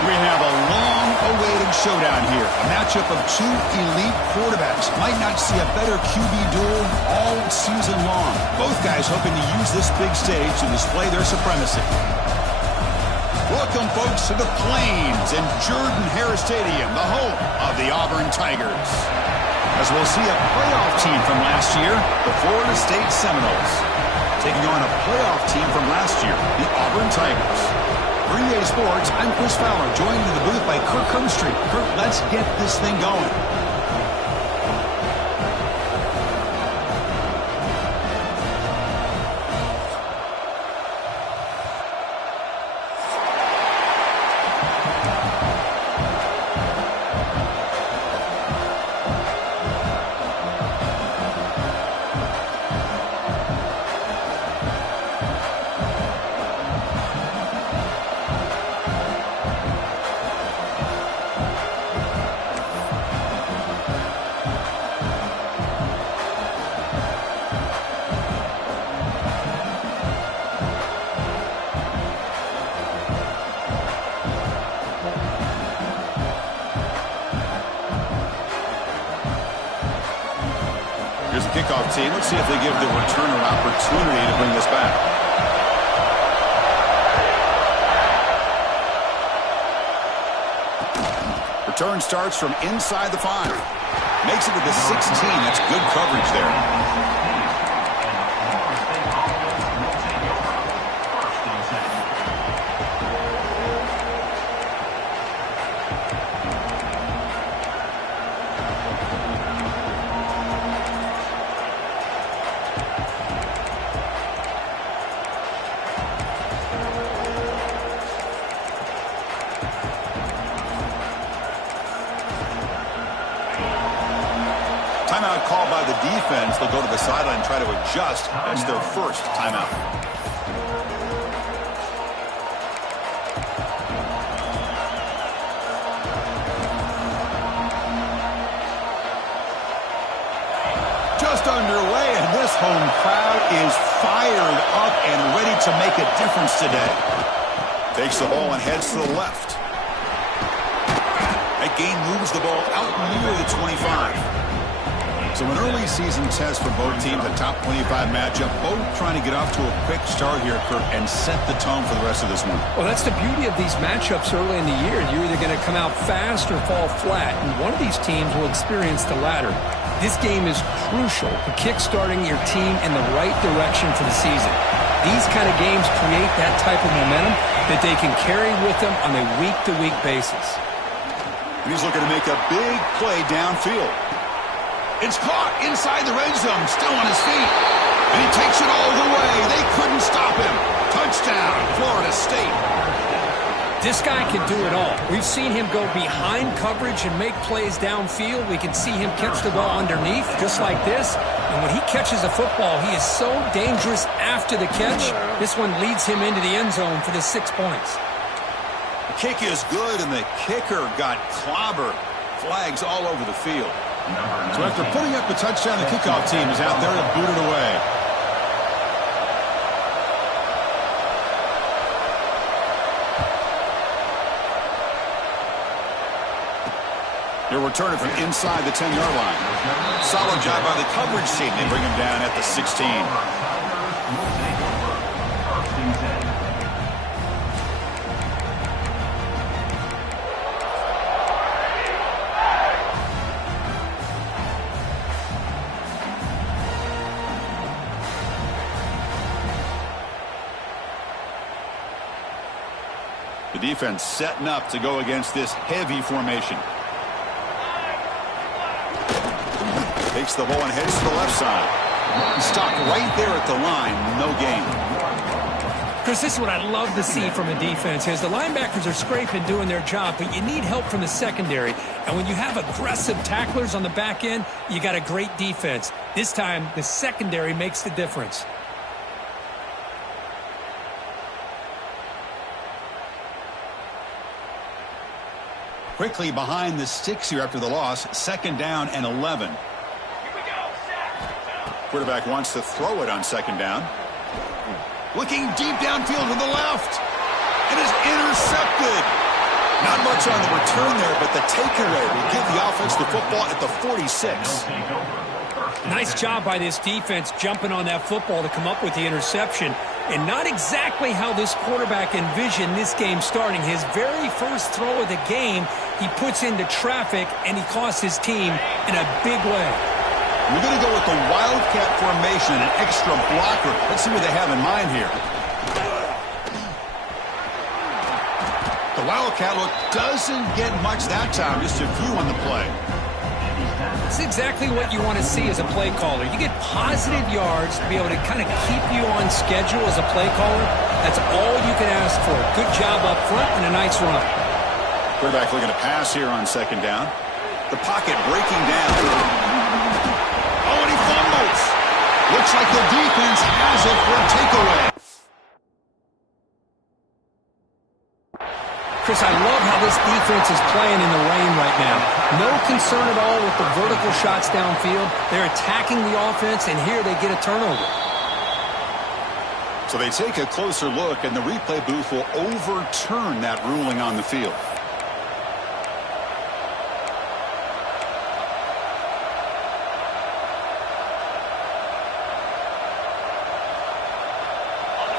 We have a long-awaited showdown here. A matchup of two elite quarterbacks. Might not see a better QB duel all season long. Both guys hoping to use this big stage to display their supremacy. Welcome, folks, to the Plains in Jordan-Hare Stadium, the home of the Auburn Tigers. As we'll see a playoff team from last year, the Florida State Seminoles, taking on a playoff team from last year, the Auburn Tigers. For EA Sports, I'm Chris Fowler, joined in the booth by Kirk Cumstreet. Kirk, let's get this thing going. Here's the kickoff team. Let's see if they give the returner an opportunity to bring this back. Return starts from inside the 5. Makes it to the 16. That's good coverage there. Timeout called by the defense. They'll go to the sideline and try to adjust. That's their first timeout. Just underway, and this home crowd is fired up and ready to make a difference today. Takes the ball and heads to the left. That gain moves the ball out near the 25. So an early season test for both teams, a top 25 matchup, both trying to get off to a quick start here, Kirk, and set the tone for the rest of this one. Well, that's the beauty of these matchups early in the year. You're either going to come out fast or fall flat, and one of these teams will experience the latter. This game is crucial for kick-starting your team in the right direction for the season. These kind of games create that type of momentum that they can carry with them on a week-to-week basis. And he's looking to make a big play downfield. It's caught inside the red zone, still on his feet. And he takes it all the way. They couldn't stop him. Touchdown, Florida State. This guy can do it all. We've seen him go behind coverage and make plays downfield. We can see him catch the ball underneath, just like this. And when he catches a football, he is so dangerous after the catch. This one leads him into the end zone for the 6 points. The kick is good, and the kicker got clobbered. Flags all over the field. So after putting up the touchdown, the kickoff team is out there to boot it away. They'll return it from inside the 10-yard line. Solid job by the coverage team. They bring him down at the 16. The defense setting up to go against this heavy formation. Takes the ball and heads to the left side. Stopped right there at the line. No gain. Chris, this is what I love to see from a defense is the linebackers are scraping, doing their job, but you need help from the secondary. And when you have aggressive tacklers on the back end, you got a great defense. This time, the secondary makes the difference. Quickly behind the sticks here after the loss. 2nd down and 11. Quarterback wants to throw it on 2nd down. Looking deep downfield to the left. It is intercepted. Not much on the return there, but the takeaway will give the offense the football at the 46. Nice job by this defense jumping on that football to come up with the interception. And not exactly how this quarterback envisioned this game starting. His very first throw of the game, he puts into traffic, and he costs his team in a big way. We're going to go with the Wildcat formation, an extra blocker. Let's see what they have in mind here. The Wildcat look doesn't get much that time, just a few on the play. It's exactly what you want to see as a play caller. You get positive yards to be able to kind of keep you on schedule as a play caller. That's all you can ask for. Good job up front and a nice run. Quarterback looking to pass here on second down. The pocket breaking down. Oh, and he fumbles. Looks like the defense has it for a takeaway. Chris, I love how this defense is playing in the rain right now. No concern at all with the vertical shots downfield. They're attacking the offense, and here they get a turnover. So they take a closer look, and the replay booth will overturn that ruling on the field.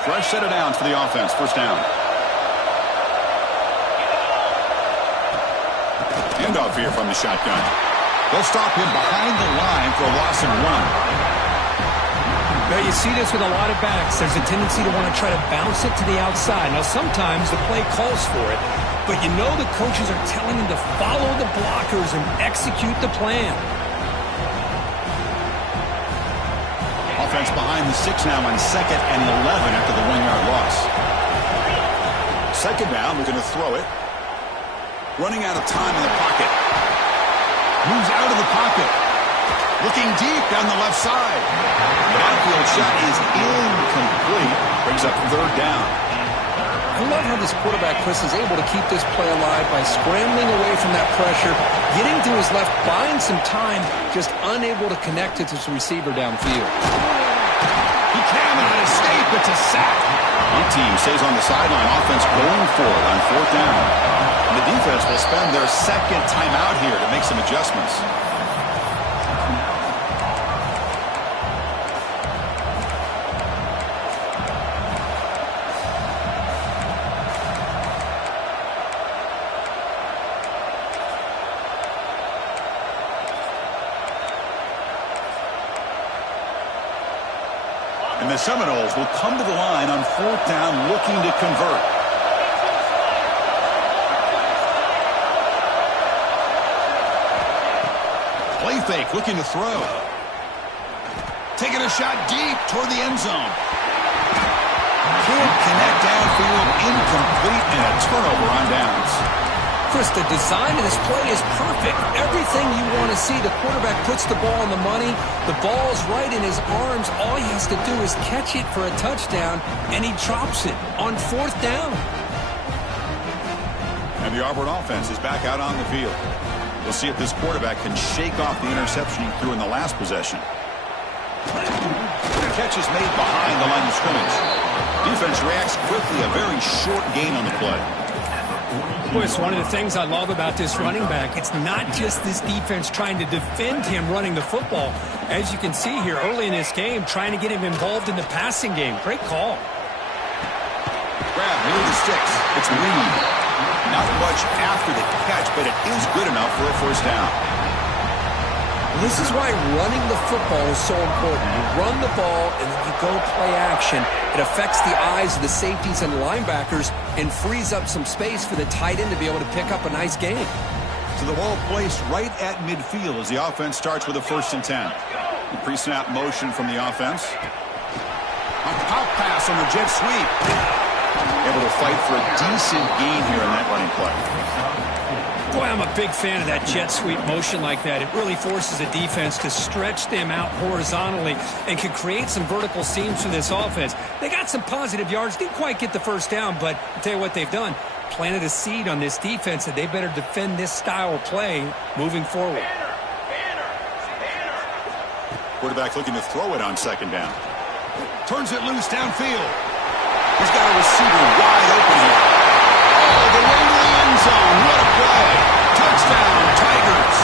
Fresh set of downs for the offense. First down. Handoff here from the shotgun. They'll stop him behind the line for a loss and one. Now you see this with a lot of backs. There's a tendency to want to try to bounce it to the outside. Now sometimes the play calls for it, but you know the coaches are telling them to follow the blockers and execute the plan. Offense behind the 6 now on 2nd and 11 after the 1-yard loss. Second down, we're going to throw it. Running out of time in the pocket. Moves out of the pocket. Looking deep down the left side. The outfield shot is incomplete. Brings up third down. I love how this quarterback, Chris, is able to keep this play alive by scrambling away from that pressure, getting to his left, buying some time, just unable to connect it to his receiver downfield. He cannot escape. It's a sack. One team stays on the sideline. Offense going for it on fourth down. And the defense will spend their second timeout here to make some adjustments. And the Seminoles will come to the line on fourth down looking to convert. Play fake, looking to throw. Taking a shot deep toward the end zone. Can't connect downfield, incomplete, and a turnover on downs. Chris, the design of this play is perfect. Everything you want to see. The quarterback puts the ball on the money. The ball's right in his arms. All he has to do is catch it for a touchdown, and he drops it on fourth down. And the Auburn offense is back out on the field. We'll see if this quarterback can shake off the interception he threw in the last possession. The catch is made behind the line of scrimmage. Defense reacts quickly. A very short gain on the play. Boy, it's one of the things I love about this running back. It's not just this defense trying to defend him running the football. As you can see here early in this game, trying to get him involved in the passing game. Great call. Grab near the sticks. It's Reed. Not much after the catch, but it is good enough for a first down. This is why running the football is so important. You run the ball, and then you go play action. It affects the eyes of the safeties and linebackers and frees up some space for the tight end to be able to pick up a nice game. So the ball placed right at midfield as the offense starts with a 1st and 10. The pre-snap motion from the offense. A pop pass on the jet sweep. Able to fight for a decent gain here in that running play. Boy, I'm a big fan of that jet sweep motion like that. It really forces a defense to stretch them out horizontally and can create some vertical seams for this offense. They got some positive yards, didn't quite get the first down, but I'll tell you what they've done. Planted a seed on this defense that they better defend this style of play moving forward. Quarterback looking to throw it on second down. Turns it loose downfield. He's got a receiver wide open here. Oh, the way to the end zone. What a play. Touchdown, Tigers.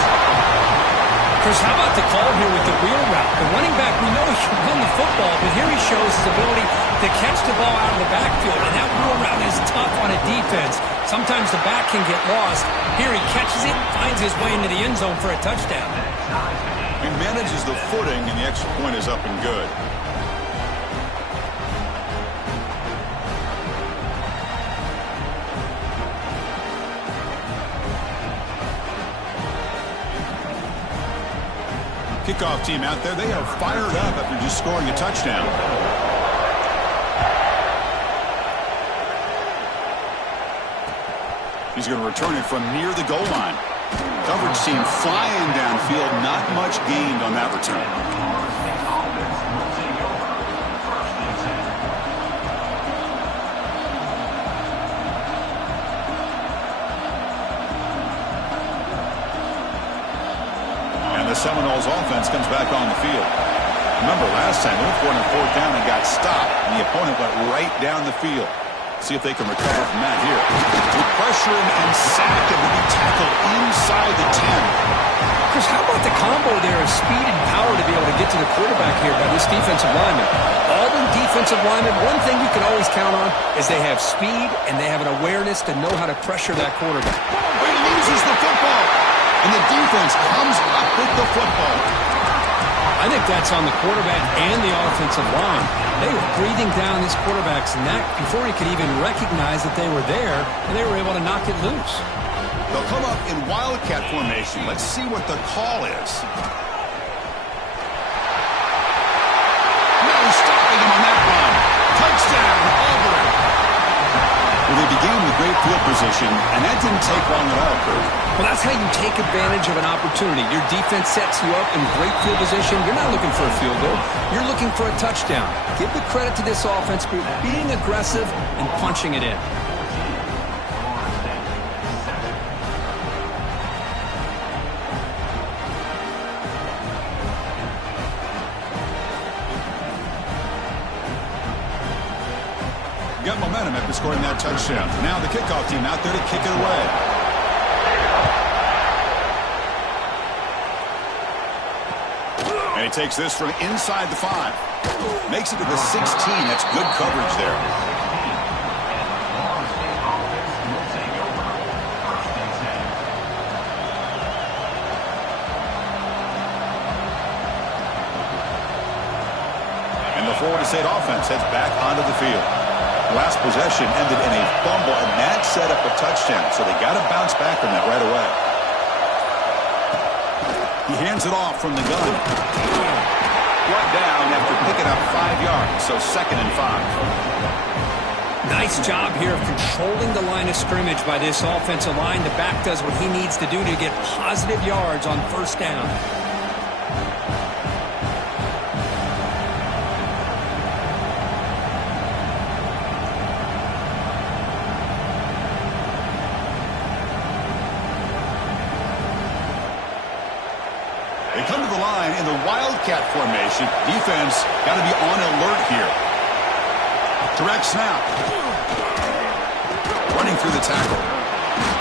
Chris, how about the call here with the wheel route? The running back, we know he can run the football, but here he shows his ability to catch the ball out of the backfield, and that wheel route is tough on a defense. Sometimes the back can get lost. Here he catches it, finds his way into the end zone for a touchdown. He manages the footing, and the extra point is up and good. Kickoff team out there, they are fired up after just scoring a touchdown. He's going to return it from near the goal line. Coverage team flying downfield, not much gained on that return. The Seminoles offense comes back on the field. Remember last time they were going on fourth down and got stopped, and the opponent went right down the field. See if they can recover from that here. To pressure him and sack him to be tackled inside the 10. Chris, how about the combo there of speed and power to be able to get to the quarterback here by this defensive lineman? Auburn defensive lineman, one thing you can always count on is they have speed and they have an awareness to know how to pressure that quarterback. He loses the football. And the defense comes up with the football. I think that's on the quarterback and the offensive line. They were breathing down this quarterback's neck before he could even recognize that they were there, and they were able to knock it loose. They'll come up in Wildcat formation. Let's see what the call is. No stopping him on that run. Touchdown, Auburn. Well, they began with great field position, and that didn't take long at all, Kurt. Well, that's how you take advantage of an opportunity. Your defense sets you up in great field position. You're not looking for a field goal. You're looking for a touchdown. Give the credit to this offense group being aggressive and punching it in. Got momentum after scoring that touchdown. Now the kickoff team out there to kick it away. And he takes this from inside the 5. Makes it to the 16. That's good coverage there. And the Florida State offense heads back onto the field. Last possession ended in a fumble, and that set up a touchdown. So they got to bounce back from that right away. He hands it off from the gun. Brought down after picking up 5 yards, so 2nd and 5. Nice job here of controlling the line of scrimmage by this offensive line. The back does what he needs to do to get positive yards on first down. They come to the line in the Wildcat formation. Defense got to be on alert here. Direct snap. Running through the tackle.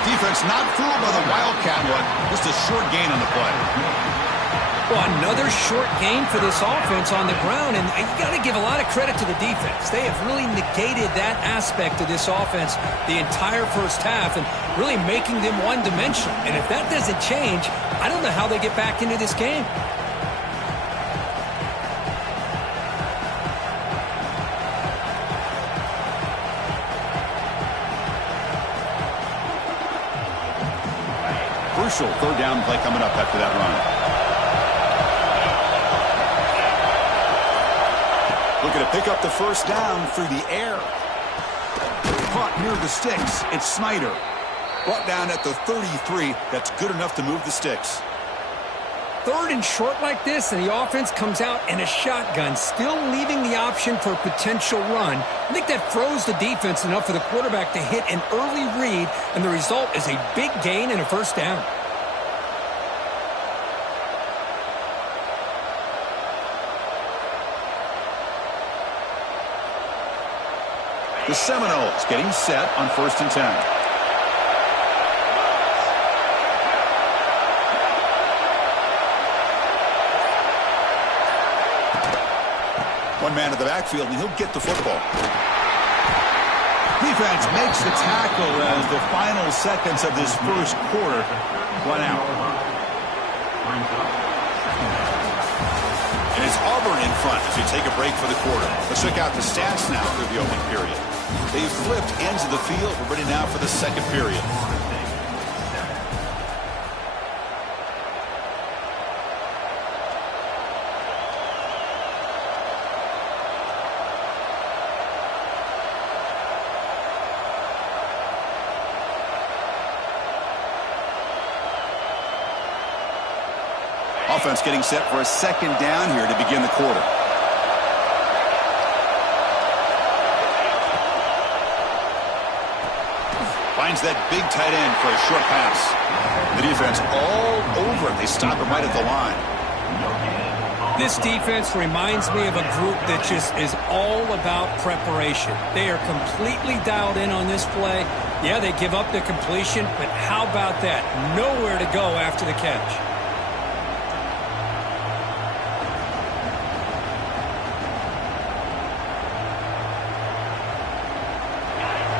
Defense not fooled by the Wildcat one. Just a short gain on the play. Well, another short gain for this offense on the ground, and you got to give a lot of credit to the defense. They have really negated that aspect of this offense the entire first half and really making them one-dimensional. And if that doesn't change, I don't know how they get back into this game. Crucial third down play coming up after that run. Looking to pick up the first down through the air. Caught near the sticks. It's Snyder. Brought down at the 33. That's good enough to move the sticks. Third and short like this, and the offense comes out in a shotgun, still leaving the option for a potential run. I think that froze the defense enough for the quarterback to hit an early read, and the result is a big gain and a first down. The Seminoles getting set on 1st and 10. man of the backfield, and he'll get the football. Defense makes the tackle as the final seconds of this first quarter run out. And it's Auburn in front as we take a break for the quarter. Let's check out the stats now through the opening period. They've flipped ends of the field. We're ready now for the second period. Offense getting set for a second down here to begin the quarter. Finds that big tight end for a short pass. The defense all over it. They stop him right at the line. This defense reminds me of a group that just is all about preparation. They are completely dialed in on this play. Yeah, they give up the completion, but how about that? Nowhere to go after the catch.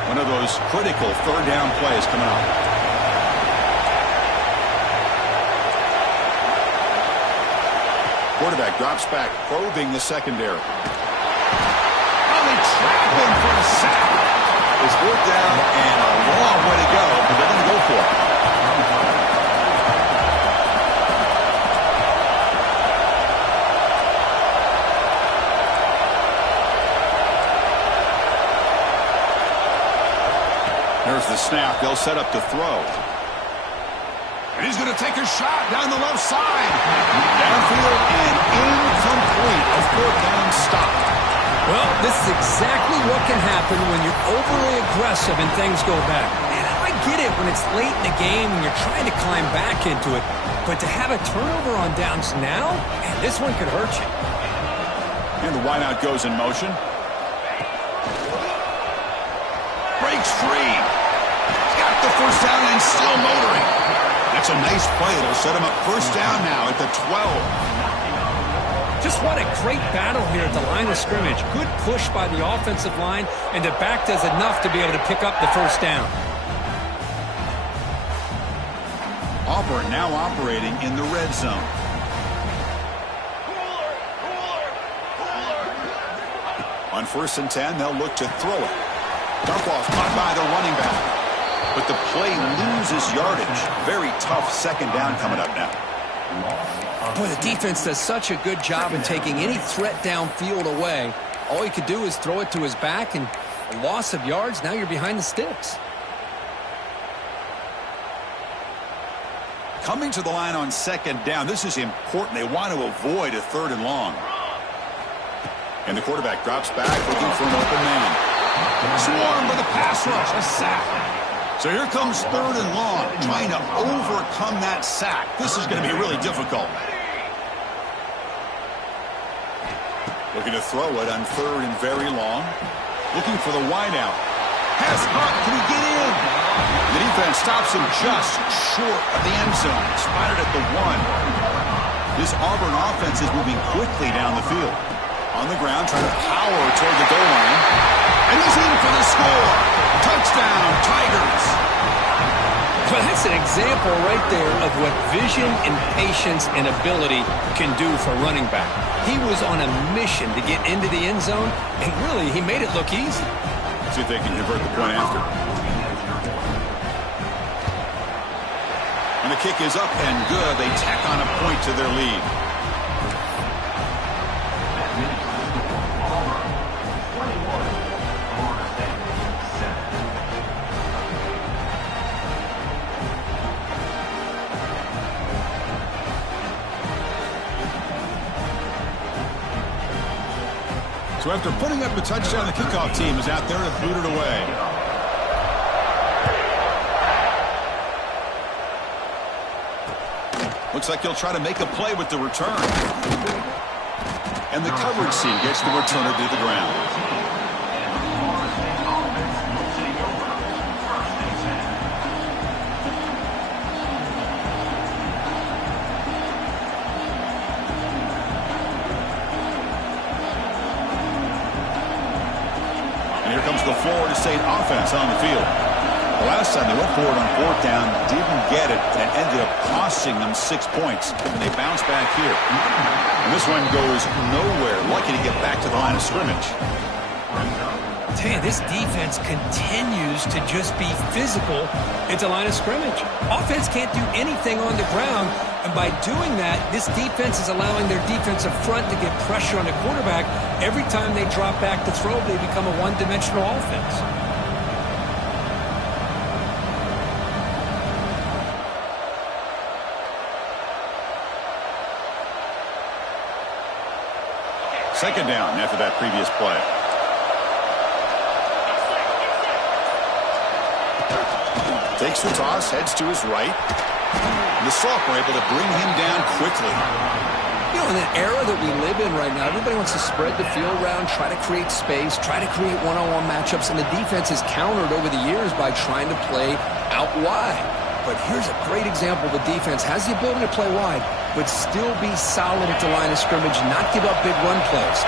One of those critical third down plays coming up. Quarterback drops back, probing the secondary. Oh, they trap him for a sack. It's fourth down and a long way to go, but they're going to go for it. There's the snap. They'll set up to throw. And he's going to take a shot down the left side. Downfield and incomplete. A fourth down stop. Well, this is exactly what can happen when you're overly aggressive and things go bad. Man, I get it when it's late in the game and you're trying to climb back into it. But to have a turnover on downs now, man, this one could hurt you. And the wideout goes in motion. Breaks free. He's got the first down and still motoring. That's a nice play. It'll set him up first down now at the 12. Just what a great battle here at the line of scrimmage. Good push by the offensive line, and the back does enough to be able to pick up the first down. Auburn now operating in the red zone. On 1st and 10, they'll look to throw it. Dump off caught by the running back. But the play loses yardage. Very tough second down coming up now. Boy, the defense does such a good job in taking any threat downfield away. All he could do is throw it to his back, and a loss of yards, now you're behind the sticks. Coming to the line on second down, this is important. They want to avoid a third and long. And the quarterback drops back, looking for an open man. Swarmed with a pass rush, a sack. So here comes third and long, trying to overcome that sack. This is going to be really difficult. Looking to throw it on third and very long. Looking for the wideout. Pass up, can he get in? The defense stops him just short of the end zone. Spotted at the 1. This Auburn offense is moving quickly down the field. On the ground, trying to power toward the goal line. And he's in for the score. Touchdown, Tigers. Well, that's an example right there of what vision and patience and ability can do for running back. He was on a mission to get into the end zone, and really, he made it look easy. See if they can convert the point after. And the kick is up and good. They tack on a point to their lead. So after putting up the touchdown, the kickoff team is out there to boot it away. Looks like he'll try to make a play with the return. And the coverage team gets the returner to the ground. offense on the field. The last time they went for it on fourth down, didn't get it, and it ended up costing them 6 points. And they bounce back here. And this one goes nowhere. Lucky to get back to the line of scrimmage. Tell you, this defense continues to just be physical at the line of scrimmage. Offense can't do anything on the ground, and by doing that, this defense is allowing their defensive front to get pressure on the quarterback. Every time they drop back to throw, they become a one-dimensional offense. Second down after that previous play. Takes the toss, heads to his right. The sophomore able to bring him down quickly. You know, in the era that we live in right now, everybody wants to spread the field around, try to create space, try to create one-on-one matchups, and the defense has countered over the years by trying to play out wide. But here's a great example. The defense has the ability to play wide, but still be solid at the line of scrimmage, not give up big run plays.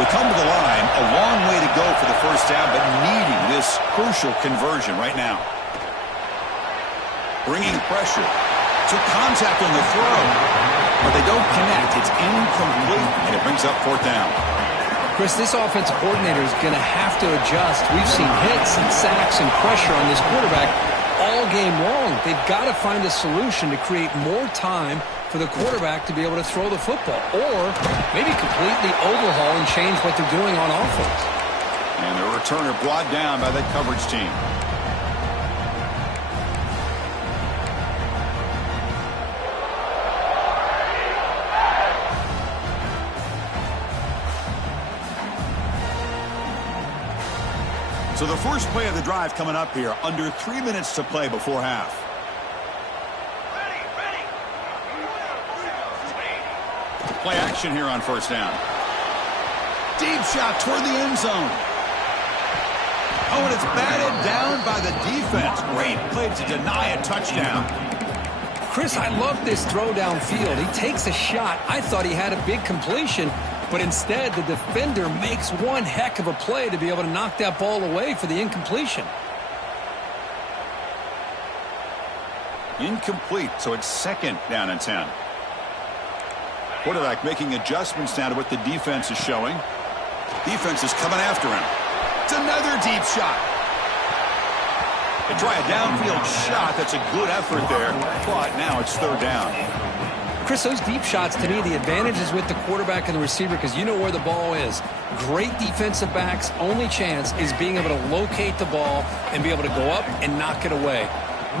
They come to the line, a long way to go for the first down, but needing this crucial conversion right now. Bringing pressure. Took contact on the throw, but they don't connect. It's incomplete, and it brings up fourth down. Chris, this offensive coordinator is going to have to adjust. We've seen hits and sacks and pressure on this quarterback all game long. They've got to find a solution to create more time for the quarterback to be able to throw the football, or maybe completely overhaul and change what they're doing on offense. And the returner brought down by that coverage team. So the first play of the drive coming up here, under 3 minutes to play before half. Play action here on first down. Deep shot toward the end zone. Oh, and it's batted down by the defense. Great play to deny a touchdown. Chris, I love this throw downfield. He takes a shot. I thought he had a big completion, but instead the defender makes one heck of a play to be able to knock that ball away for the incompletion. Incomplete, so it's second down and 10. Quarterback making adjustments now to what the defense is showing. Defense is coming after him. It's another deep shot. They try a downfield shot. That's a good effort there, but now it's third down. Chris, those deep shots, to me, the advantage is with the quarterback and the receiver because you know where the ball is. Great defensive backs, only chance is being able to locate the ball and be able to go up and knock it away.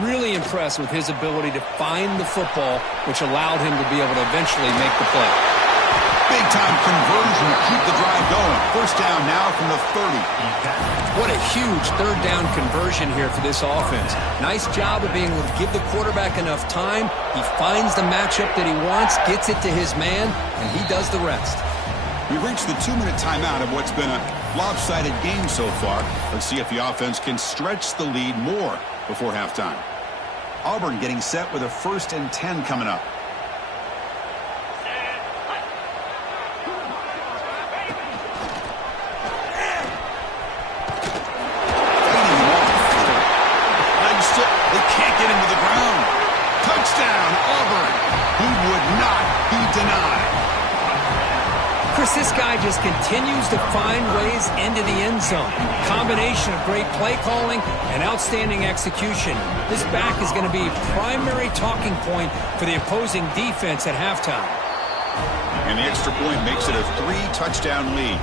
Really impressed with his ability to find the football, which allowed him to be able to eventually make the play. Big-time conversion to keep the drive going. First down now from the 30. What a huge third down conversion here for this offense. Nice job of being able to give the quarterback enough time. He finds the matchup that he wants, gets it to his man, and he does the rest. We've reached the 2-minute timeout of what's been a lopsided game so far. Let's see if the offense can stretch the lead more before halftime. Auburn getting set with a 1st and 10 coming up. They can't get into the ground. Touchdown, Auburn. He would not be denied. Chris, this guy just continues to find ways into the end zone. Combination of great play calling and outstanding execution. This back is going to be a primary talking point for the opposing defense at halftime. And the extra point makes it a 3-touchdown lead.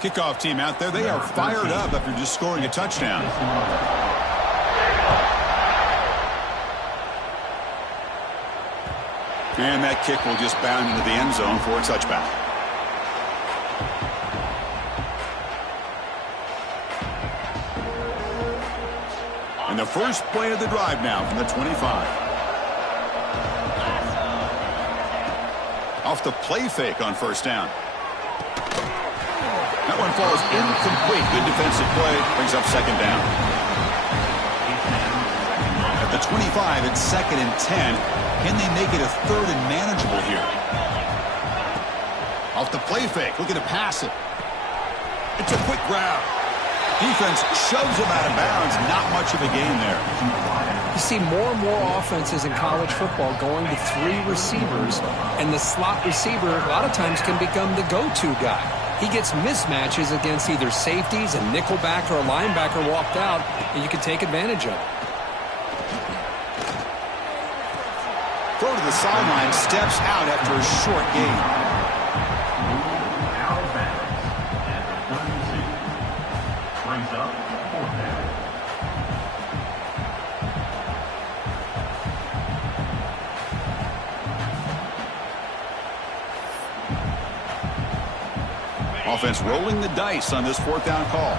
Kickoff team out there, they are fired up after just scoring a touchdown. And that kick will just bound into the end zone for a touchback. And the first play of the drive now from the 25. Off the play fake on first down. That one falls incomplete. Good defensive play. Brings up second down. At the 25, it's 2nd and 10. Can they make it a 3rd and manageable here? Off the play fake. Looking to pass it. It's a quick grab. Defense shoves him out of bounds. Not much of a gain there. You see more and more offenses in college football going to 3 receivers, and the slot receiver a lot of times can become the go-to guy. He gets mismatches against either safeties, a nickelback, or a linebacker walked out, and you can take advantage of it. Throw to the sideline, steps out after a short gain. Offense rolling the dice on this 4th down call.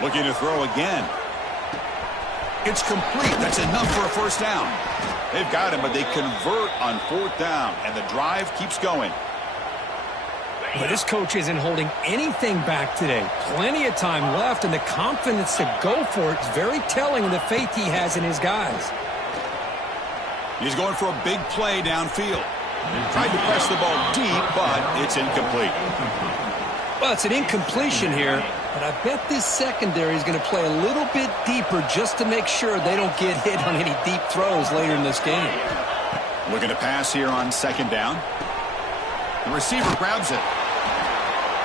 Looking to throw again. It's complete. That's enough for a first down. They've got him, but they convert on 4th down, and the drive keeps going. But this coach isn't holding anything back today. Plenty of time left, and the confidence to go for it is very telling of the faith he has in his guys. He's going for a big play downfield. Tried to press the ball deep, but it's incomplete. Well, it's an incompletion here, but I bet this secondary is going to play a little bit deeper just to make sure they don't get hit on any deep throws later in this game. Looking to pass here on 2nd down. The receiver grabs it.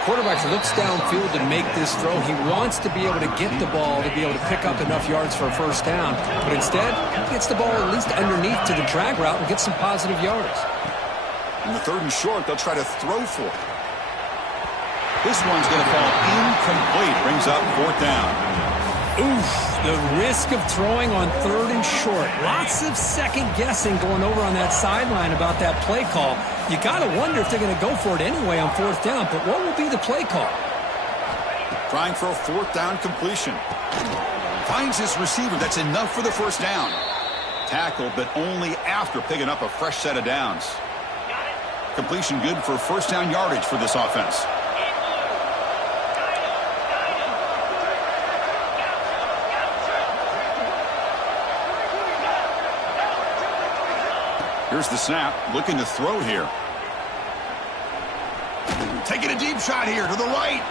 Quarterback looks downfield to make this throw. He wants to be able to get the ball to be able to pick up enough yards for a first down. But instead, he gets the ball at least underneath to the drag route and gets some positive yards. In the 3rd and short, they'll try to throw for it. This one's going to fall incomplete. Brings up 4th down. Oof, the risk of throwing on 3rd and short. Lots of second guessing going over on that sideline about that play call. You got to wonder if they're going to go for it anyway on 4th down, but what will be the play call? Trying for a 4th down completion. Finds his receiver. That's enough for the first down. Tackled, but only after picking up a fresh set of downs. Completion good for first down yardage for this offense. Here's the snap, looking to throw here. Taking a deep shot here to the right.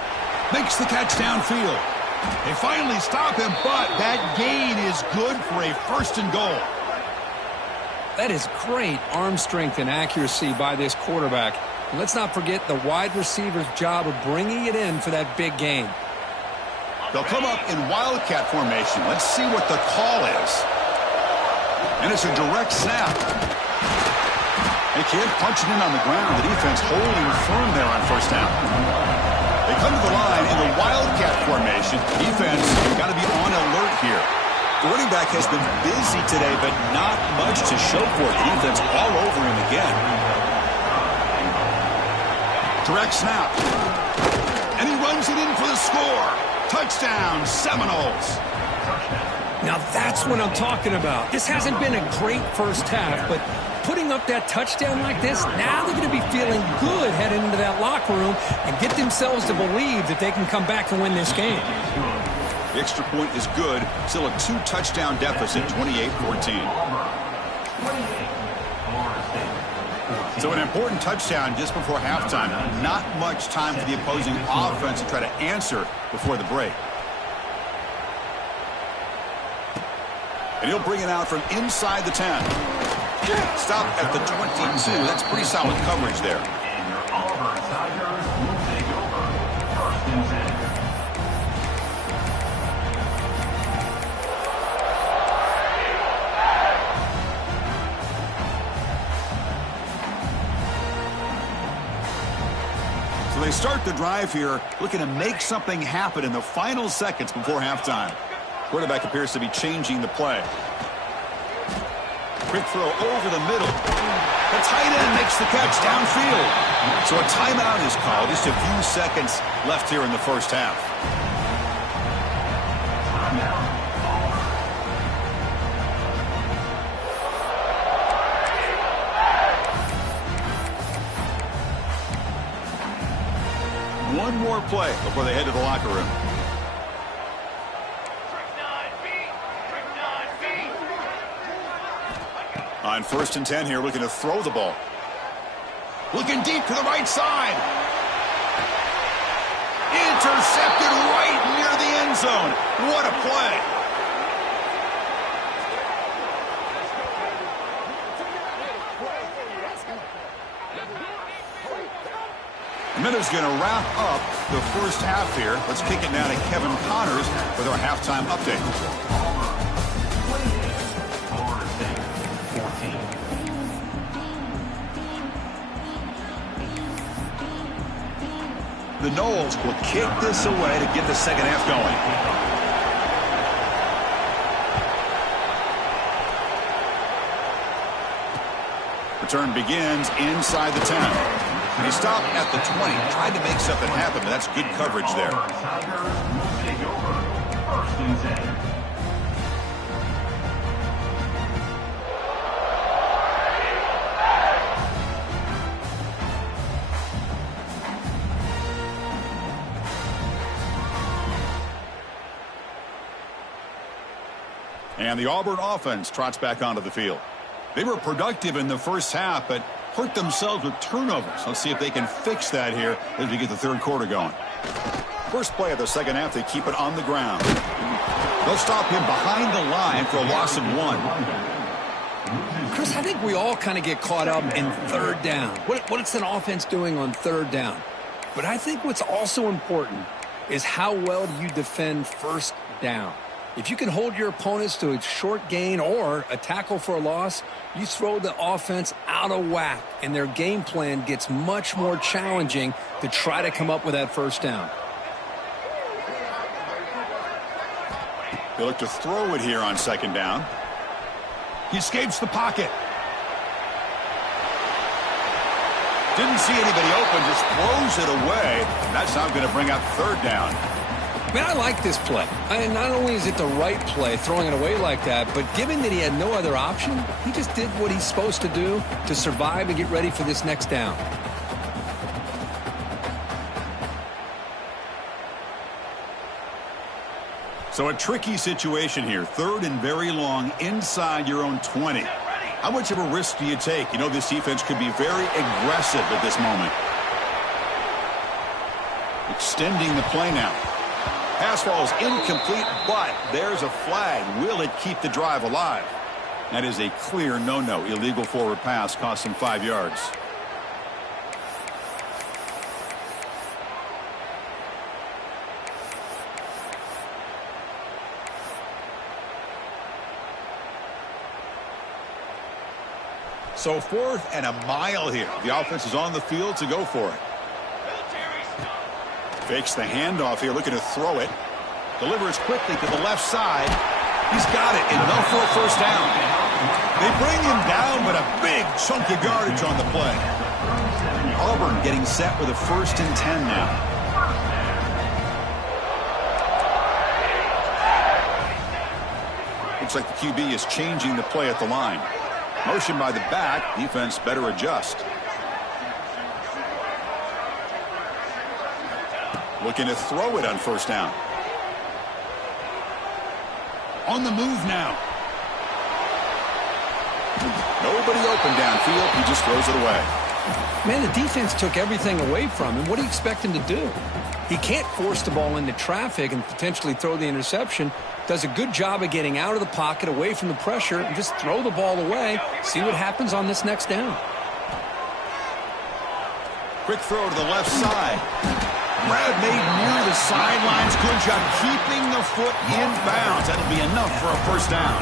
Makes the catch downfield. They finally stop him, but that gain is good for a 1st and goal. That is great arm strength and accuracy by this quarterback. And let's not forget the wide receiver's job of bringing it in for that big gain. They'll come up in wildcat formation. Let's see what the call is. And it's a direct snap. They can't punch it in on the ground. The defense holding firm there on first down. They come to the line in the wildcat formation. Defense got to be on alert here. The running back has been busy today, but not much to show for it. The defense all over him again. Direct snap. And he runs it in for the score. Touchdown, Seminoles. Now that's what I'm talking about. This hasn't been a great first half, but putting up that touchdown like this, now they're going to be feeling good heading into that locker room and get themselves to believe that they can come back and win this game. The extra point is good. Still a 2-touchdown deficit, 28-14. So an important touchdown just before halftime. Not much time for the opposing offense to try to answer before the break. And he'll bring it out from inside the 10. Stop at the 22. That's pretty solid coverage there. So they start the drive here, looking to make something happen in the final seconds before halftime. Quarterback appears to be changing the play. Quick throw over the middle. The tight end makes the catch downfield. So a timeout is called. Just a few seconds left here in the first half. One more play before they head to the locker room. On 1st and 10 here, looking to throw the ball. Looking deep to the right side. Intercepted right near the end zone. What a play. Minutes going to wrap up the first half here. Let's kick it now to Kevin Connors with our halftime update. The Noles will kick this away to get the second half going. Return begins inside the 10. He stopped at the 20, tried to make something happen, but that's good coverage there. And the Auburn offense trots back onto the field. They were productive in the first half, but hurt themselves with turnovers. Let's see if they can fix that here as we get the third quarter going. First play of the second half, they keep it on the ground. They'll stop him behind the line for a loss of 1. Chris, I think we all kind of get caught up in third down. What's an offense doing on third down? But I think what's also important is how well do you defend first down. If you can hold your opponents to a short gain or a tackle for a loss, you throw the offense out of whack, and their game plan gets much more challenging to try to come up with that first down. They look to throw it here on second down. He escapes the pocket. Didn't see anybody open, just throws it away. That's not going to bring up third down. Man, I like this play. And not only is it the right play, throwing it away like that, but given that he had no other option, he just did what he's supposed to do to survive and get ready for this next down. So a tricky situation here. Third and very long inside your own 20. How much of a risk do you take? You know, this defense could be very aggressive at this moment. Extending the play now. Pass ball is incomplete, but there's a flag. Will it keep the drive alive? That is a clear no-no. Illegal forward pass cost him 5 yards. So 4th and a mile here. The offense is on the field to go for it. Fakes the handoff here, looking to throw it. Delivers quickly to the left side. He's got it, enough for a first down. They bring him down, but a big chunk of yardage on the play. Auburn getting set with a 1st and 10 now. Looks like the QB is changing the play at the line. Motion by the back, defense better adjust. Looking to throw it on first down. On the move now. Nobody open downfield. He just throws it away. Man, the defense took everything away from him. What do you expect him to do? He can't force the ball into traffic and potentially throw the interception. Does a good job of getting out of the pocket, away from the pressure, and just throw the ball away. See what happens on this next down. Quick throw to the left side. Brad made near the sidelines. Good job keeping the foot in bounds. That'll be enough for a first down.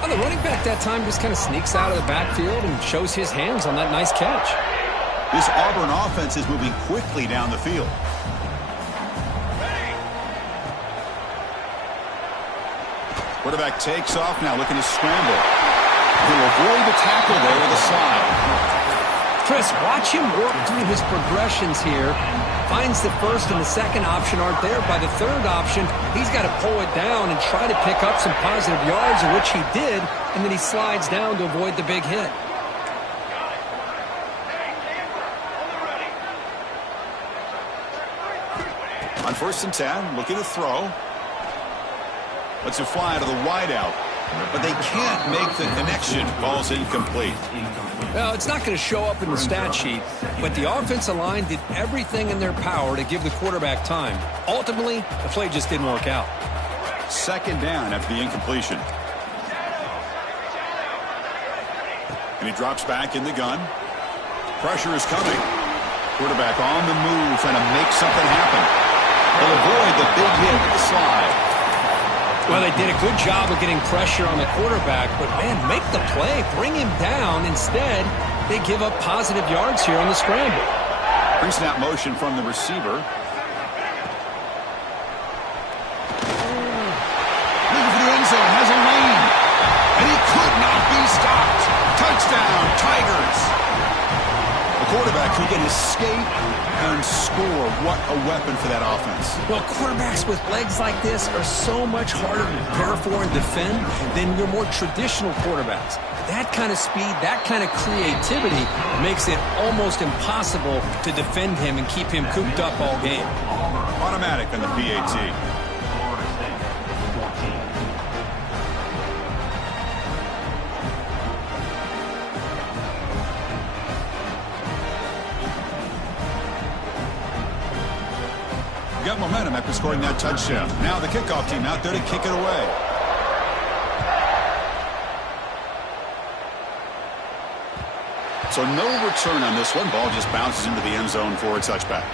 Well, the running back that time just kind of sneaks out of the backfield and shows his hands on that nice catch. This Auburn offense is moving quickly down the field. Quarterback takes off now, looking to scramble. He'll avoid the tackle there with a slide. Chris, watch him work through his progressions here. Finds the first and the second option aren't there. By the third option, he's got to pull it down and try to pick up some positive yards, of which he did, and then he slides down to avoid the big hit. On 1st and 10, looking to throw. Lets it fly to the wideout, but they can't make the connection. Ball's incomplete. Well, it's not going to show up in the stat sheet, but the offensive line did everything in their power to give the quarterback time. Ultimately, the play just didn't work out. 2nd down after the incompletion. And he drops back in the gun. Pressure is coming. Quarterback on the move, trying to make something happen. They'll avoid the big hit with the slide. Well, they did a good job of getting pressure on the quarterback, but, man, make the play. Bring him down. Instead, they give up positive yards here on the scramble. Brings that motion from the receiver. Looking for the end zone. Has a lane. And he could not be stopped. Touchdown, Tigers. The quarterback who can escape and score. What a weapon for that offense. Well, quarterbacks with legs like this are so much harder to prepare for and defend than your more traditional quarterbacks. That kind of speed, that kind of creativity makes it almost impossible to defend him and keep him cooped up all game. Automatic on the PAT. Got momentum after scoring that touchdown. Now the kickoff team out there to kick it away. So no return on this one. Ball just bounces into the end zone for a touchback.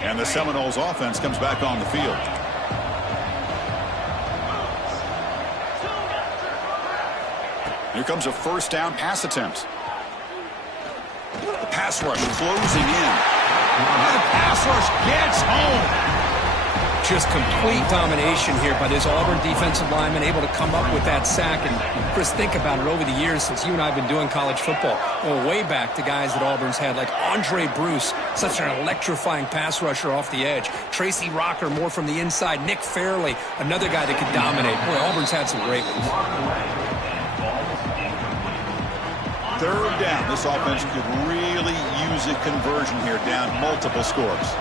And the Seminoles offense comes back on the field. Here comes a 1st down pass attempt. The pass rush closing in. And the pass rush gets home. Just complete domination here by this Auburn defensive lineman, able to come up with that sack. And Chris, think about it, over the years since you and I have been doing college football, well, way back to guys that Auburn's had, like Andre Bruce, such an electrifying pass rusher off the edge. Tracy Rocker, more from the inside. Nick Fairley, another guy that could dominate. Boy, Auburn's had some great ones. 3rd down. This offense could really use a conversion here, down multiple scores.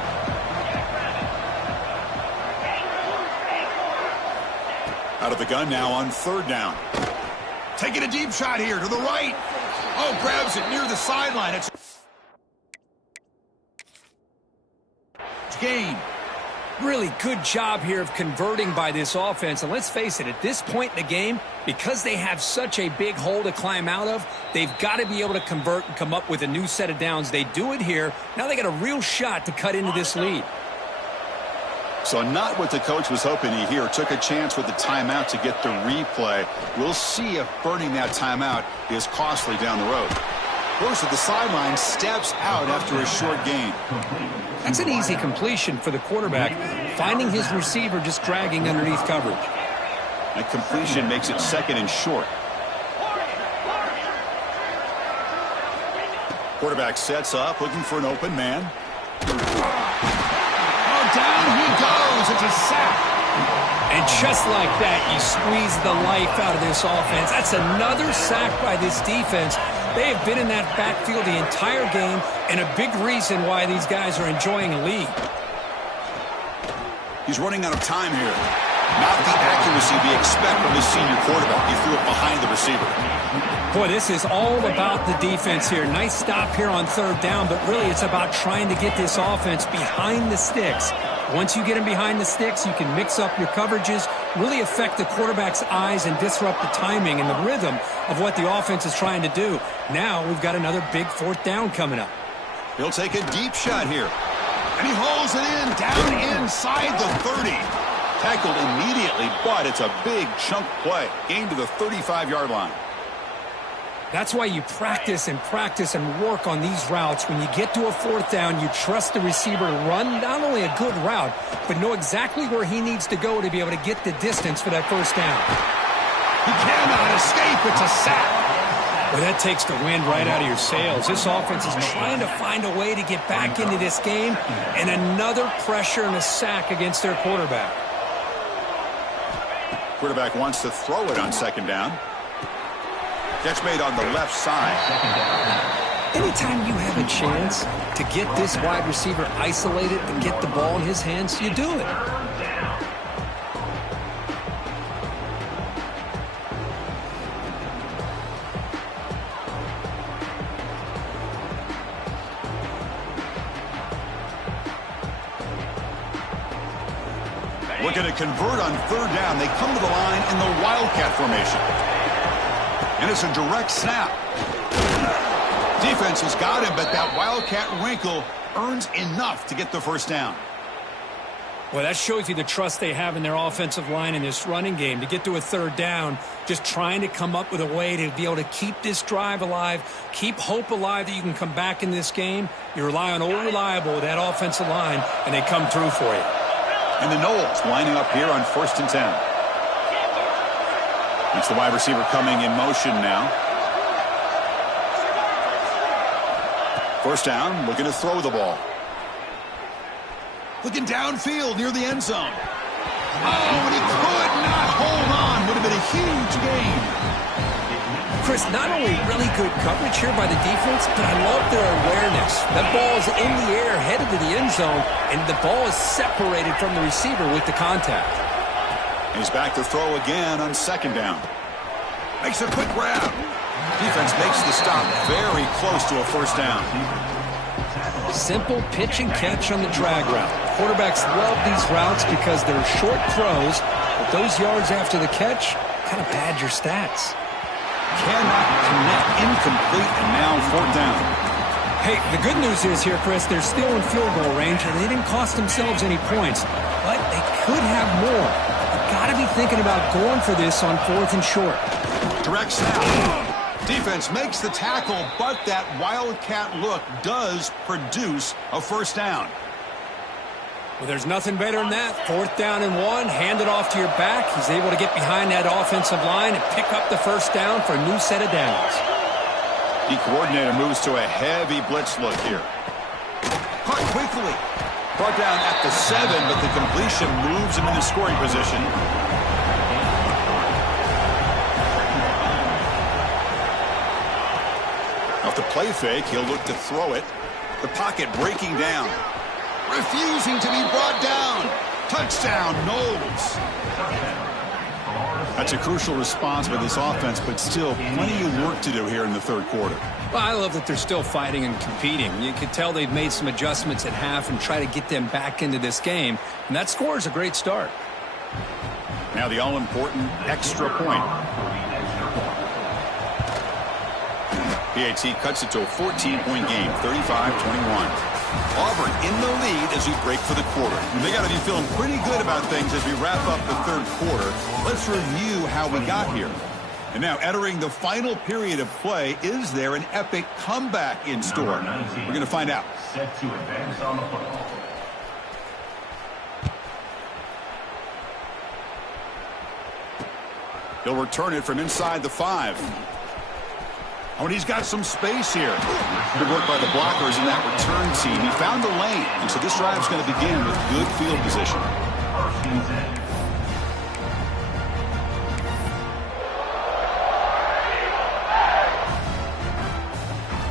Out of the gun now on 3rd down. Taking a deep shot here to the right. Oh, grabs it near the sideline. It's gain. Really good job here of converting by this offense. And let's face it, at this point in the game, because they have such a big hole to climb out of, they've got to be able to convert and come up with a new set of downs. They do it here. Now they got a real shot to cut into this lead. So not what the coach was hoping to hear. Took a chance with the timeout to get the replay. We'll see if burning that timeout is costly down the road. Goes to the sideline, steps out after a short gain. That's an easy completion for the quarterback, finding his receiver just dragging underneath coverage. That completion makes it 2nd and short. Quarterback sets up, looking for an open man. Oh, down he goes. It's a sack. And just like that, you squeeze the life out of this offense. That's another sack by this defense. They have been in that backfield the entire game, and a big reason why these guys are enjoying a lead. He's running out of time here. Not the accuracy we expect from the senior quarterback. He threw it behind the receiver. Boy, this is all about the defense here. Nice stop here on 3rd down, but really it's about trying to get this offense behind the sticks. Once you get them behind the sticks, you can mix up your coverages, really affect the quarterback's eyes and disrupt the timing and the rhythm of what the offense is trying to do. Now we've got another big 4th down coming up. He'll take a deep shot here. And he hauls it in, down inside the 30. Tackled immediately, but it's a big chunk play. Gained to the 35-yard line. That's why you practice and work on these routes. When you get to a fourth down, you trust the receiver to run not only a good route, but know exactly where he needs to go to be able to get the distance for that first down. He cannot escape. It's a sack. Well, that takes the wind right out of your sails. This offense is trying to find a way to get back into this game, and another pressure and a sack against their quarterback. Quarterback wants to throw it on second down. Catch made on the left side. Anytime you have a chance to get this wide receiver isolated and get the ball in his hands, you do it. Looking to convert on third down. They come to the line in the Wildcat formation. And it's a direct snap. Defense has got him, but that Wildcat wrinkle earns enough to get the first down. Well, that shows you the trust they have in their offensive line in this running game. To get to a third down, just trying to come up with a way to be able to keep this drive alive, keep hope alive that you can come back in this game. You rely on Old Reliable, that offensive line, and they come through for you. And the Knowles lining up here on 1st and 10. It's the wide receiver coming in motion now. First down, looking to throw the ball. Looking downfield near the end zone. Oh, and he could not hold on. Would have been a huge gain. Chris, not only really good coverage here by the defense, but I love their awareness. That ball is in the air, headed to the end zone, and the ball is separated from the receiver with the contact. He's back to throw again on second down. Makes a quick grab. Defense makes the stop very close to a first down. Simple pitch and catch on the drag route. Quarterbacks love these routes because they're short throws, but those yards after the catch kind of pad your stats. Cannot connect, incomplete, and now fourth down. Hey, the good news is here, Chris, they're still in field goal range, and they didn't cost themselves any points, but they could have more. You've got to be thinking about going for this on 4th and short. Direct snap. Defense makes the tackle, but that Wildcat look does produce a first down. Well, there's nothing better than that. 4th down and 1, hand it off to your back. He's able to get behind that offensive line and pick up the first down for a new set of downs. The coordinator moves to a heavy blitz look here. Caught quickly. Brought down at the 7, but the completion moves him into scoring position. Off the play fake, he'll look to throw it. The pocket breaking down. Refusing to be brought down. Touchdown, Knowles. That's a crucial response by this offense, but still plenty of work to do here in the third quarter. Well, I love that they're still fighting and competing. You can tell they've made some adjustments at half and try to get them back into this game, and that score is a great start. Now the all-important extra point. PAT cuts it to a 14-point game, 35-21. Auburn in the lead as we break for the quarter. They got to be feeling pretty good about things as we wrap up the third quarter. Let's review how we got here. And now entering the final period of play, is there an epic comeback in store? We're going to find out. Set to advance on the football. He'll return it from inside the 5. Oh, and he's got some space here. Good work by the blockers in that return team. He found the lane, and so this drive's going to begin with good field position.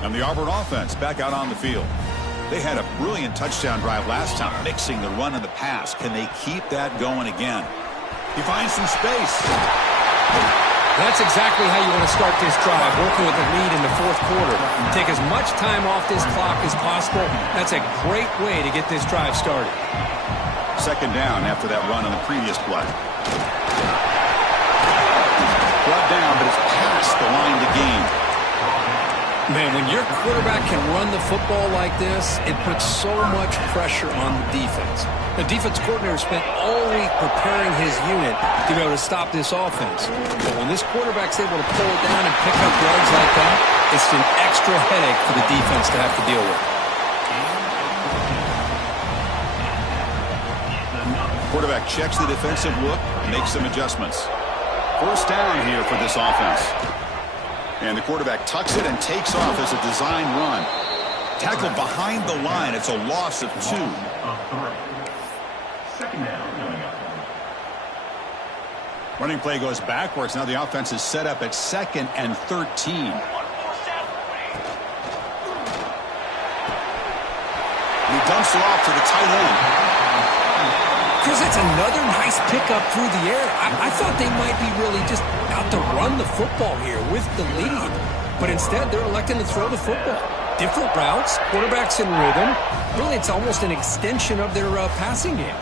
And the Auburn offense back out on the field. They had a brilliant touchdown drive last time, mixing the run and the pass. Can they keep that going again? He finds some space. That's exactly how you want to start this drive, working with the lead in the fourth quarter. Take as much time off this clock as possible. That's a great way to get this drive started. Second down after that run on the previous play. Brought down, but it's past the line to gain. Man, when your quarterback can run the football like this, it puts so much pressure on the defense. The defense coordinator spent all week preparing his unit to be able to stop this offense. But when this quarterback's able to pull it down and pick up yards like that, it's an extra headache for the defense to have to deal with. Quarterback checks the defensive look, makes some adjustments. First down here for this offense. And the quarterback tucks it and takes off as a design run. Tackled behind the line. It's a loss of 2. Second down coming up. Running play goes backwards. Now the offense is set up at 2nd and 13. He dumps it off to the tight end. Chris, that's another nice pickup through the air. I thought they might be really just out to run the football here with the lead. But instead, they're electing to throw the football. Different routes, quarterbacks in rhythm. Really, it's almost an extension of their passing game.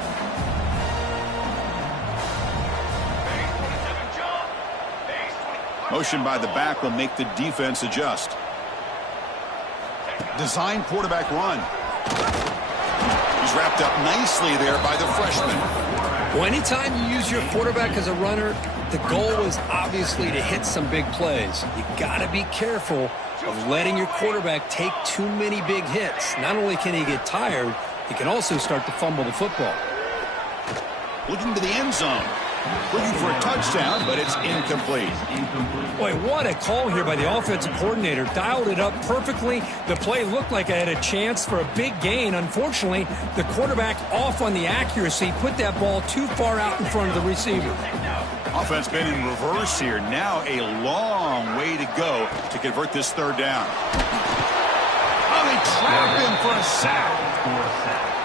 Motion by the back will make the defense adjust. Design quarterback run. He's wrapped up nicely there by the freshman. Well, anytime you use your quarterback as a runner, the goal is obviously to hit some big plays. You got to be careful of letting your quarterback take too many big hits. Not only can he get tired, he can also start to fumble the football. Looking to the end zone. Looking for a touchdown, but it's incomplete. Boy, what a call here by the offensive coordinator. Dialed it up perfectly. The play looked like it had a chance for a big gain. Unfortunately, the quarterback off on the accuracy, put that ball too far out in front of the receiver. Offense been in reverse here. Now a long way to go to convert this third down. Oh, they trap him for a sack.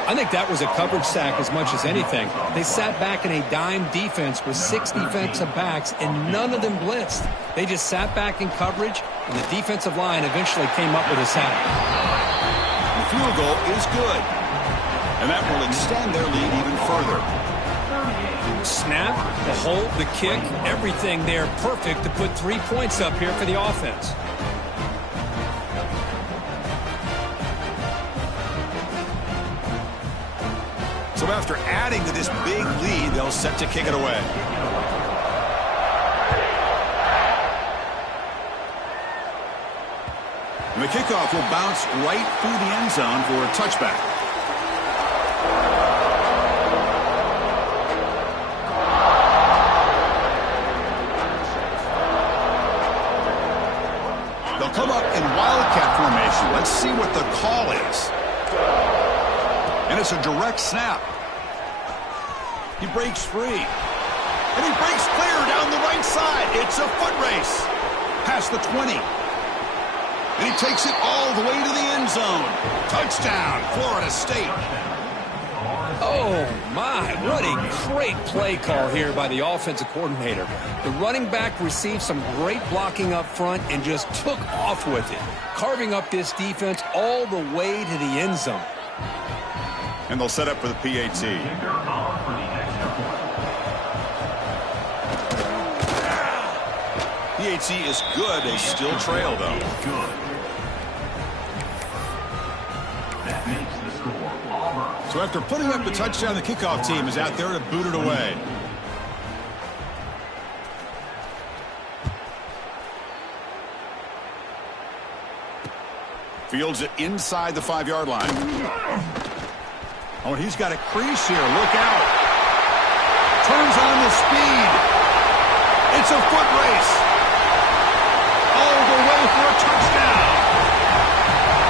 I think that was a coverage sack as much as anything. They sat back in a dime defense with 6 defensive backs, and none of them blitzed. They just sat back in coverage, and the defensive line eventually came up with a sack. The field goal is good, and that will extend their lead even further. Snap, the hold, the kick, everything there perfect to put 3 points up here for the offense. So after adding to this big lead, they'll set to kick it away. And the kickoff will bounce right through the end zone for a touchback. They'll come up in wildcat formation. Let's see what the call is. And it's a direct snap. He breaks free. And he breaks clear down the right side. It's a foot race. Past the 20. And he takes it all the way to the end zone. Touchdown, Florida State. Oh, my. What a great play call here by the offensive coordinator. The running back received some great blocking up front and just took off with it, carving up this defense all the way to the end zone. And they'll set up for the PAT. PAT is good. They still trail, though. That makes the score Auburn. So after putting up the touchdown, the kickoff team is out there to boot it away. Fields it inside the 5-yard line. Oh, and he's got a crease here. Look out. Turns on the speed. It's a foot race. All the way for a touchdown.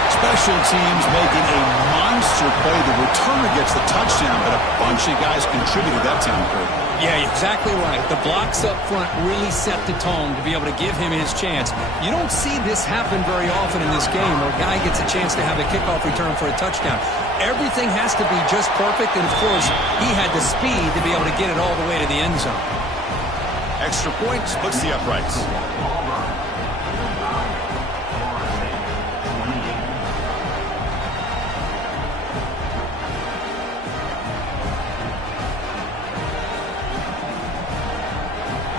Special teams making a monster play. The returner gets the touchdown, but a bunch of guys contributed that time, Kurt. Yeah, exactly right. The blocks up front really set the tone to be able to give him his chance. You don't see this happen very often in this game where a guy gets a chance to have a kickoff return for a touchdown. Everything has to be just perfect, and, of course, he had the speed to be able to get it all the way to the end zone. Extra point splits the uprights.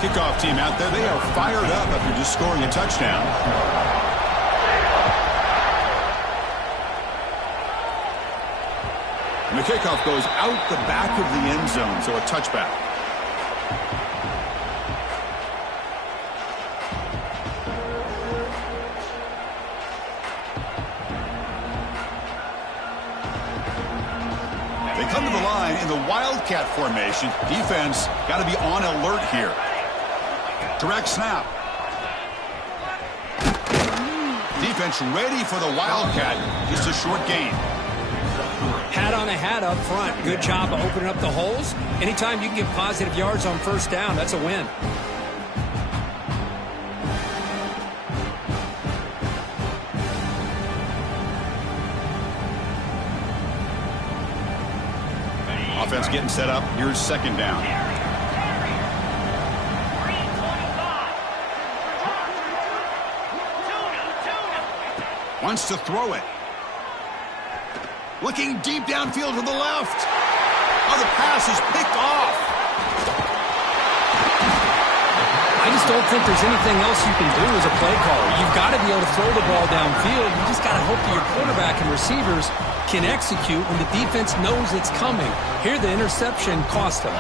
Kickoff team out there, they are fired up after just scoring a touchdown. And the kickoff goes out the back of the end zone, so a touchback. They come to the line in the Wildcat formation. Defense got to be on alert here. Direct snap. Defense ready for the Wildcat. Just a short gain. Hat on a hat up front. Good job of opening up the holes. Anytime you can get positive yards on first down, that's a win. Offense getting set up. Here's second down. Wants to throw it. Looking deep downfield to the left. Oh, the pass is picked off. I just don't think there's anything else you can do as a play caller. You've got to be able to throw the ball downfield. You just got to hope that your quarterback and receivers can execute when the defense knows it's coming. Here, the interception cost them.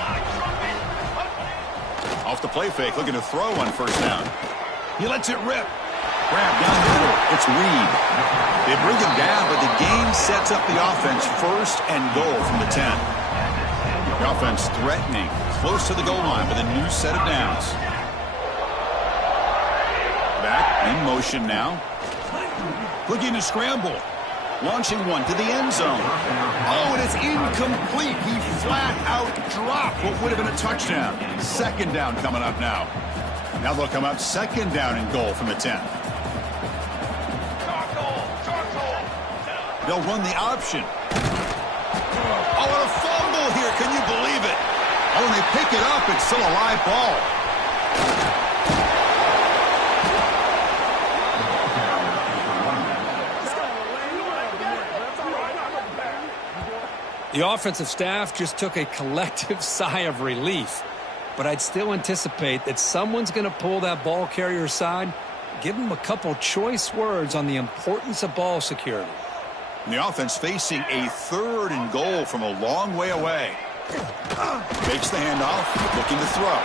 Off the play fake, looking to throw on first down. He lets it rip. Grab down the middle. It's Reed. They bring him down, but the game sets up the offense first and goal from the 10. The offense threatening, close to the goal line with a new set of downs. Back in motion now. Looking to scramble. Launching one to the end zone. Oh, and it's incomplete. He flat out dropped what would have been a touchdown. Second down coming up now. Now they'll come up second down and goal from the 10. They'll run the option. Oh, and a fumble here. Can you believe it? Oh, and they pick it up. It's still a live ball. The offensive staff just took a collective sigh of relief. But I'd still anticipate that someone's going to pull that ball carrier aside, give him a couple choice words on the importance of ball security. And the offense facing a third and goal from a long way away. Fakes the handoff, looking to throw.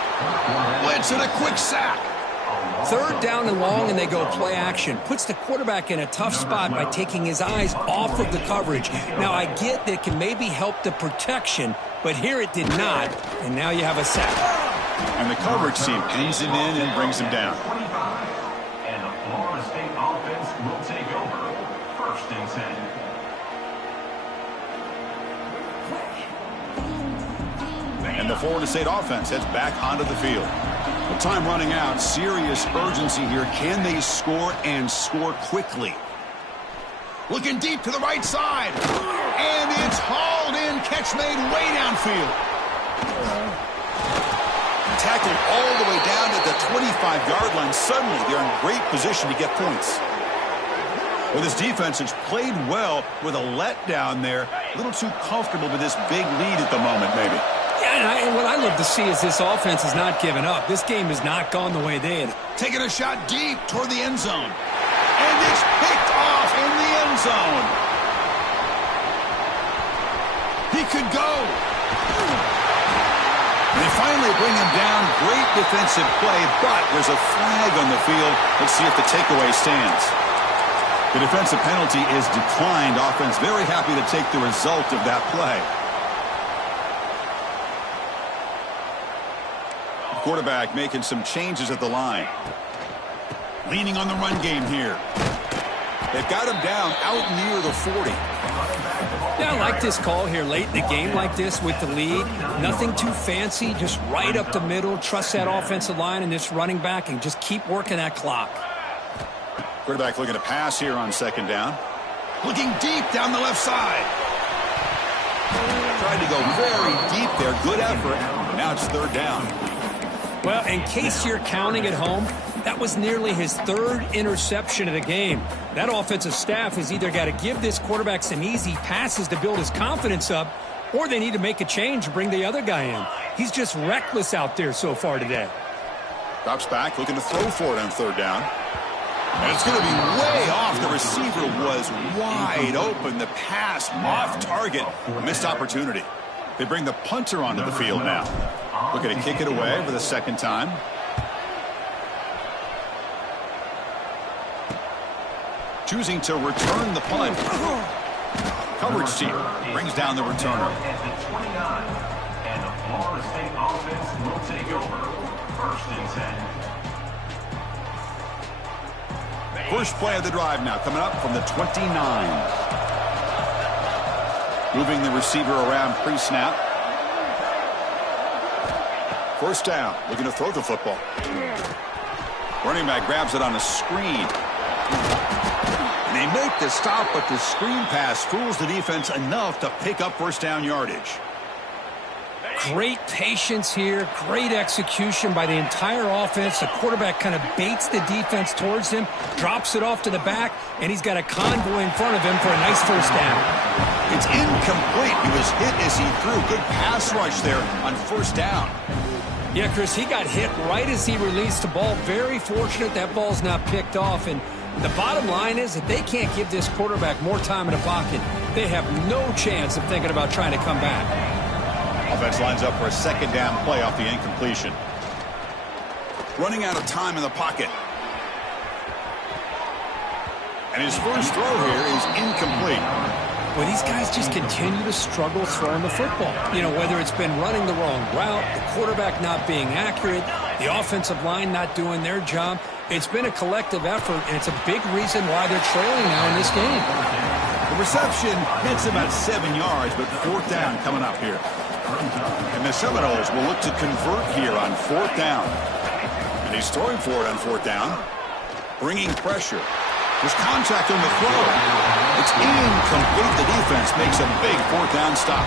Blitz and a quick sack. Third down and long, and they go play action. Puts the quarterback in a tough spot by taking his eyes off of the coverage. Now, I get that it can maybe help the protection, but here it did not, and now you have a sack. And the coverage team pins him in and brings him down. And the Florida State offense will take over. First and 10. And the Florida State offense heads back onto the field. With time running out, serious urgency here. Can they score and score quickly? Looking deep to the right side. And it's hauled in. Catch made way downfield. Tackled all the way down at the 25-yard line. Suddenly, they're in great position to get points. Well, this defense has played well with a letdown there. A little too comfortable with this big lead at the moment, maybe. Yeah, and what I love to see is this offense has not given up. This game has not gone the way they had. Taking a shot deep toward the end zone. And it's picked off in the end zone. He could go. They finally bring him down. Great defensive play, but there's a flag on the field. Let's see if the takeaway stands. The defensive penalty is declined. Offense very happy to take the result of that play. Quarterback making some changes at the line. Leaning on the run game here. They've got him down out near the 40. Yeah, I like this call here late in the game like this with the lead. Nothing too fancy, just right up the middle. Trust that offensive line and this running back and just keep working that clock. Quarterback looking to pass here on second down. Looking deep down the left side. Tried to go very deep there. Good effort. Now it's third down. Well, in case you're counting at home, that was nearly his third interception of the game. That offensive staff has either got to give this quarterback some easy passes to build his confidence up, or they need to make a change to bring the other guy in. He's just reckless out there so far today. Drops back, looking to throw for it on third down. And it's going to be way off. The receiver was wide open. The pass off target. A missed opportunity. They bring the punter onto the field now. Looking to kick it away for the second time. Choosing to return the punt. Coverage team brings down the returner. At the 29, and the Florida State offense will take over. 1st and 10. First play of the drive now coming up from the 29. Moving the receiver around pre-snap. First down, looking to throw the football. Running back grabs it on a screen. And they make the stop, but the screen pass fools the defense enough to pick up first down yardage. Great patience here, great execution by the entire offense. The quarterback kind of baits the defense towards him, drops it off to the back, and he's got a convoy in front of him for a nice first down. It's incomplete. He was hit as he threw. Good pass rush there on first down. Yeah, Chris, he got hit right as he released the ball. Very fortunate that ball's not picked off. And the bottom line is that they can't give this quarterback more time in the pocket. They have no chance of thinking about trying to come back. Offense lines up for a second down play off the incompletion. Running out of time in the pocket. And his first throw here is incomplete. Well, these guys just continue to struggle throwing the football. You know, whether it's been running the wrong route, the quarterback not being accurate, the offensive line not doing their job. It's been a collective effort, and it's a big reason why they're trailing now in this game. The reception gets about 7 yards, but fourth down coming up here. And the Seminoles will look to convert here on fourth down. And he's throwing for it on fourth down. Bringing pressure. There's contact on the throw. It's incomplete. The defense makes a big fourth down stop.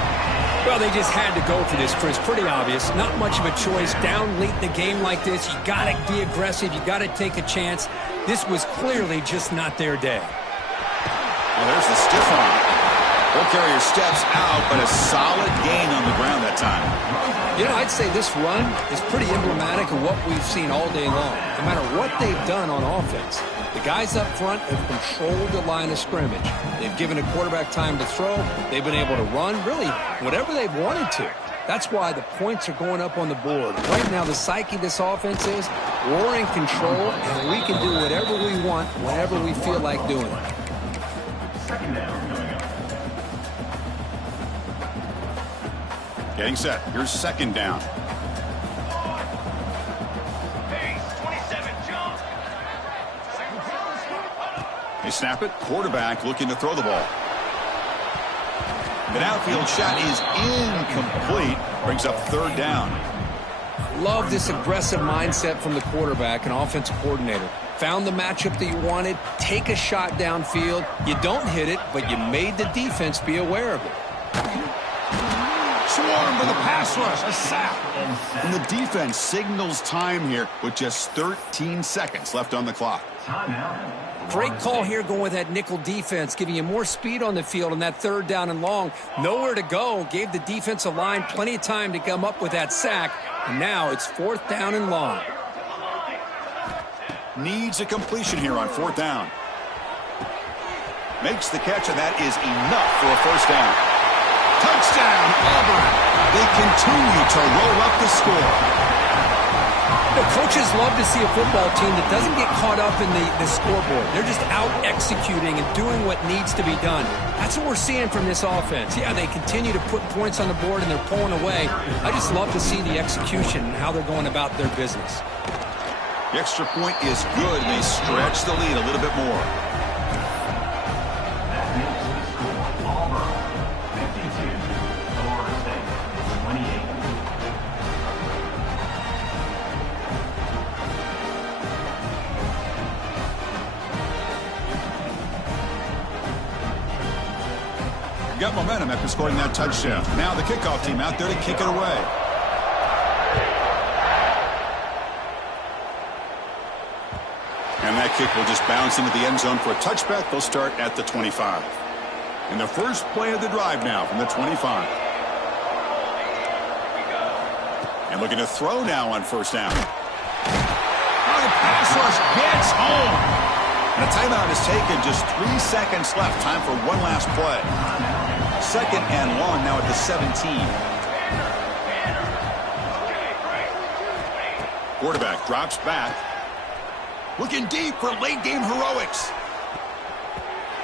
Well, they just had to go for this, Chris. Pretty obvious. Not much of a choice. Down late in the game like this, you got to be aggressive. You got to take a chance. This was clearly just not their day. Well, there's the stiff arm. Ball carrier steps out, but a solid gain on the ground that time. You know, I'd say this run is pretty emblematic of what we've seen all day long. No matter what they've done on offense, the guys up front have controlled the line of scrimmage. They've given a quarterback time to throw. They've been able to run, really, whatever they've wanted to. That's why the points are going up on the board. Right now, the psyche of this offense is we're in control, and we can do whatever we want whenever we feel like doing it. Second down coming up. Getting set. Here's second down. They snap it. Quarterback looking to throw the ball. The outfield shot is incomplete. Brings up third down. Love this aggressive mindset from the quarterback and offensive coordinator. Found the matchup that you wanted. Take a shot downfield. You don't hit it, but you made the defense be aware of it. Swarm for the pass rush. A sack. And the defense signals time here with just 13 seconds left on the clock. Timeout. Great call here going with that nickel defense, giving you more speed on the field on that third down and long. Nowhere to go. Gave the defensive line plenty of time to come up with that sack. And now it's fourth down and long. Needs a completion here on fourth down. Makes the catch, and that is enough for a first down. Touchdown, Auburn. They continue to roll up the score. The coaches love to see a football team that doesn't get caught up in the scoreboard. They're just out executing and doing what needs to be done. That's what we're seeing from this offense. Yeah, they continue to put points on the board and they're pulling away. I just love to see the execution and how they're going about their business. The extra point is good. They stretch the lead a little bit more. That makes the score Auburn 52, Florida State 28. Got momentum after scoring that touchdown. Now the kickoff team out there to kick it away. And that kick will just bounce into the end zone for a touchback. They'll start at the 25. And the first play of the drive now from the 25. And looking to throw now on first down. Now the pass rush gets home. And a timeout is taken. Just 3 seconds left. Time for one last play. 2nd and long now at the 17. Quarterback drops back. Looking deep for late-game heroics.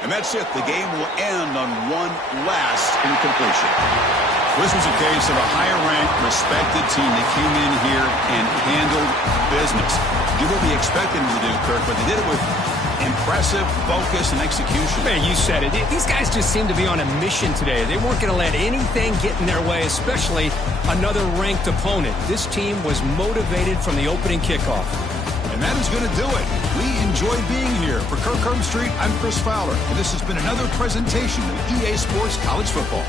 And that's it. The game will end on one last incompletion. This was a case of a higher-ranked, respected team that came in here and handled business. Did what we expected them to do, Kirk, but they did it with impressive focus and execution. Man, you said it. These guys just seem to be on a mission today. They weren't going to let anything get in their way, especially another ranked opponent. This team was motivated from the opening kickoff. And that is going to do it. We enjoyed being here. For Kirk Street, I'm Chris Fowler, and this has been another presentation of EA Sports College Football.